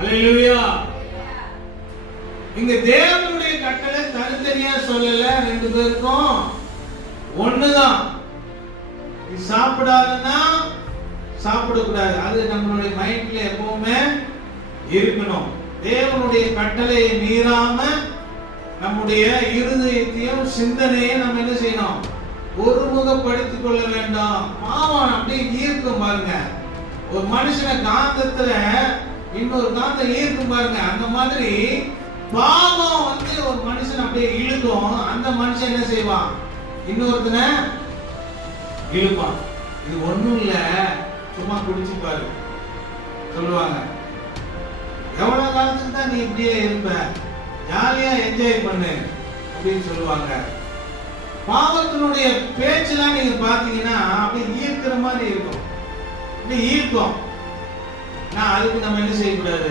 அல்லேலூயா. இங்க தேவனுடைய கட்டளை தனித்தனியா சொல்லல, ரெண்டு பேருக்கும் ஒண்ணுதான். நீ சாப்பிடாதன்னா சாப்பிடக்கூடாது, அது நம்மளுடைய மைண்ட்ல எப்பவுமே இருக்கணும். தேவனுடைய கட்டளையை மீறாம நம்முடைய இருதயத்தையும் சிந்தனையும் நம்ம என்ன செய்யணும், ஒருமுகப்படுத்திக் கொள்ள வேண்டாம். பாவம் அப்படியே ஈர்க்கும் பாருங்க. ஒரு மனுஷனை காந்தத்துல இன்னொரு காந்தம் ஈர்க்கும் பாருங்க, அந்த மாதிரி பாவம் ஒரு மனுஷன் அப்படியே இழுக்கும். அந்த மனுஷன் என்ன செய்வான், இன்னொருத்தனை இழுப்பான். இது ஒண்ணும் இல்ல, சும்மா குடிச்சு பாரு சொல்லுவாங்க. எவ்வளவு காலத்துக்கு தான் நீ இப்படியே இருப்ப, ஜாலியா என்ஜாய் பண்ணு அப்படின்னு சொல்லுவாங்க. பாவத்தினுடைய பேச்செல்லாம் நீங்க பாத்தீங்கன்னா அப்படி ஈர்க்கிற மாதிரி இருக்கும், அப்படி ஈர்க்கும். நான் அதுக்கு நம்ம என்ன செய்யக்கூடாது,